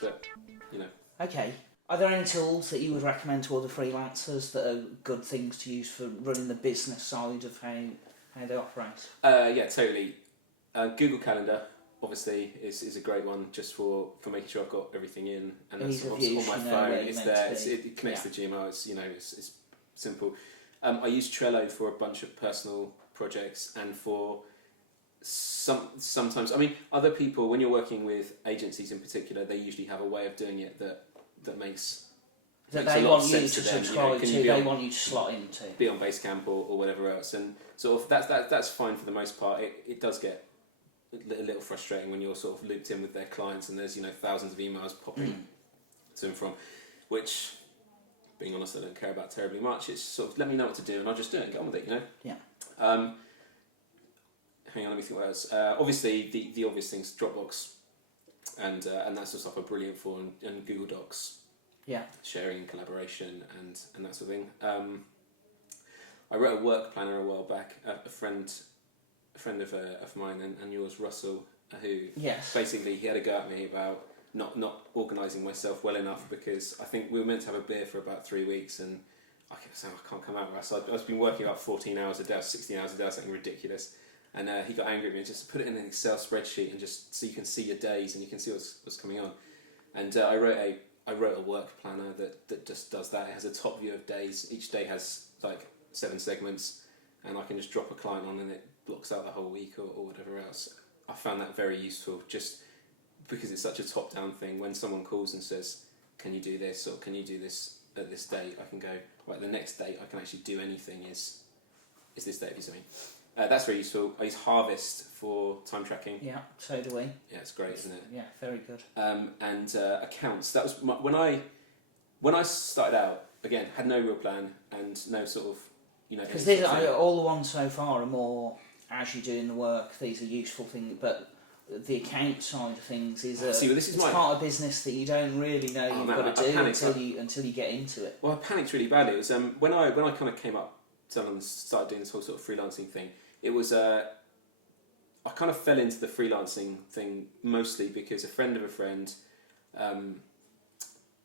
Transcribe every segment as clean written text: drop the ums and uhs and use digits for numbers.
but you know. Okay. Are there any tools that you would recommend to other freelancers that are good things to use for running the business side of how they operate? Yeah, totally. Google Calendar obviously is a great one just for making sure I've got everything in, and that's on my phone. It's there. It connects to Gmail. It's simple. I use Trello for a bunch of personal projects and for sometimes. I mean, other people, when you're working with agencies in particular, they usually have a way of doing it that makes they want you to subscribe to. They want you to slot into. Be on Basecamp or whatever else, and sort of that's fine for the most part. It does get a little frustrating when you're sort of looped in with their clients and there's thousands of emails popping to and from, which, being honest, I don't care about terribly much. It's sort of let me know what to do and I'll just do it and get on with it, Yeah. Hang on, let me think what else. Obviously, the obvious things, Dropbox and that sort of stuff are brilliant for, and Google Docs. Yeah. Sharing and collaboration and that sort of thing. I wrote a work planner a while back. A friend of mine and yours, Russell, who basically he had a go at me about not organising myself well enough, because I think we were meant to have a beer for about 3 weeks and I kept saying I can't come out, Russ. I've been working about 14 hours a day, 16 hours a day, something ridiculous. And he got angry at me and just put it in an Excel spreadsheet and just so you can see your days and you can see what's coming on. And I wrote a work planner that just does that. It has a top view of days. Each day has like 7 segments, and I can just drop a client on and it blocks out the whole week or whatever else. I found that very useful, just because it's such a top-down thing. When someone calls and says, can you do this or can you do this at this date, I can go, right, the next date I can actually do anything is this date, if you see me. That's very useful. I use Harvest for time tracking. Yeah, so do we. Yeah, it's great, isn't it? Yeah, very good. And accounts. That was when I started out. Again, had no real plan and no sort of Because all the ones so far are more as you're doing the work. These are useful things, but the account side of things is part of business that you don't really know you've got to do until you get into it. Well, I panicked really badly. It was when I kind of came up and started doing this whole sort of freelancing thing. It was I kind of fell into the freelancing thing mostly because a friend of a friend,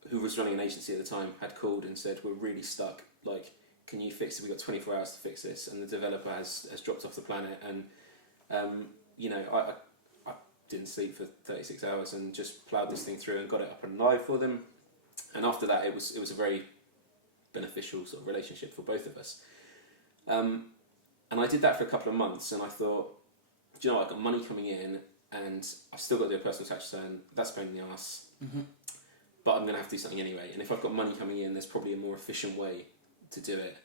who was running an agency at the time, had called and said, we're really stuck, like, can you fix it? We've got 24 hours to fix this, and the developer has dropped off the planet, and I didn't sleep for 36 hours and just ploughed this thing through and got it up and live for them. And after that, it was a very beneficial sort of relationship for both of us. And I did that for a couple of months, and I thought, do you know what, I've got money coming in, and I've still got to do a personal tax return. That's a pain in the arse. Mm-hmm. But I'm going to have to do something anyway. And if I've got money coming in, there's probably a more efficient way to do it.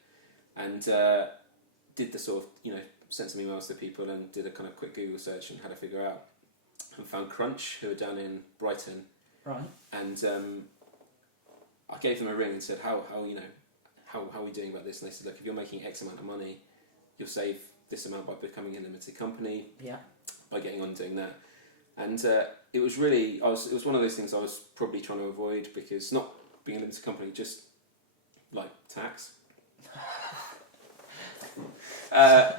And did the sort of, sent some emails to people and did a kind of quick Google search and had to figure out. And found Crunch, who are down in Brighton. Right. And I gave them a ring and said, how are we doing about this? And they said, look, if you're making X amount of money, you'll save this amount by becoming a limited company. Yeah. By getting on and doing that. And it was really, it was one of those things I was probably trying to avoid, because not being a limited company, just like tax. I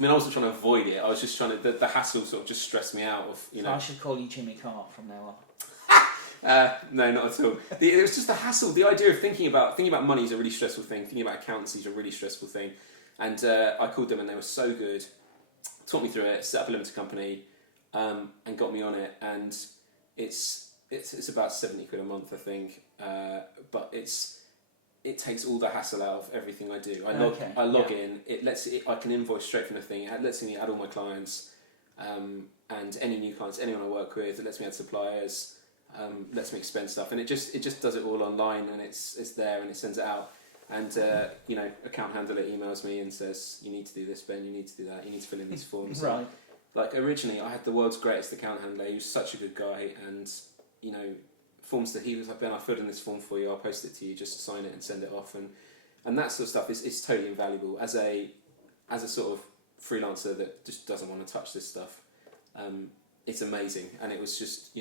wasn't trying to avoid it. I was just trying to, the hassle sort of just stressed me out of, So I should call you Jimmy Carr from now on. No, not at all. It was just the hassle. The idea of thinking about money is a really stressful thing. Thinking about accountancy is a really stressful thing. And I called them and they were so good. Taught me through it, set up a limited company, and got me on it. And it's about 70 quid a month, I think. But it takes all the hassle out of everything I do. I log in. I can invoice straight from the thing. It lets me add all my clients, and any new clients, anyone I work with. It lets me add suppliers. Lets me expense stuff, and it just does it all online, and it's there, and it sends it out. And account handler emails me and says, you need to do this, Ben, you need to do that, you need to fill in these forms. Right. And, like, originally I had the world's greatest account handler. He was such a good guy, and forms that he was like, Ben, I filled in this form for you, I'll post it to you, just sign it and send it off, and that sort of stuff is totally invaluable as a sort of freelancer that just doesn't want to touch this stuff. It's amazing, and it was just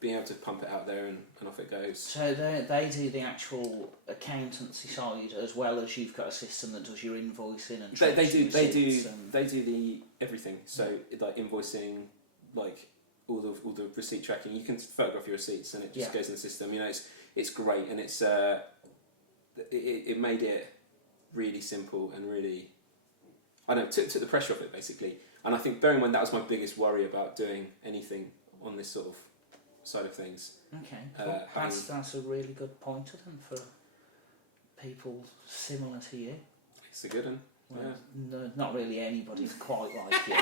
being able to pump it out there and off it goes. So they do the actual accountancy side as well as you've got a system that does your invoicing and they do the everything. So like invoicing, like all the receipt tracking. You can photograph your receipts and it just goes in the system. You know, it's great, and it's it made it really simple and really, I don't know, took the pressure off it basically. And I think, bearing in mind, that was my biggest worry about doing anything on this sort of side of things. Okay, well, that's a really good pointer then for people similar to you. It's a good one. Well, no, not really anybody's quite like you.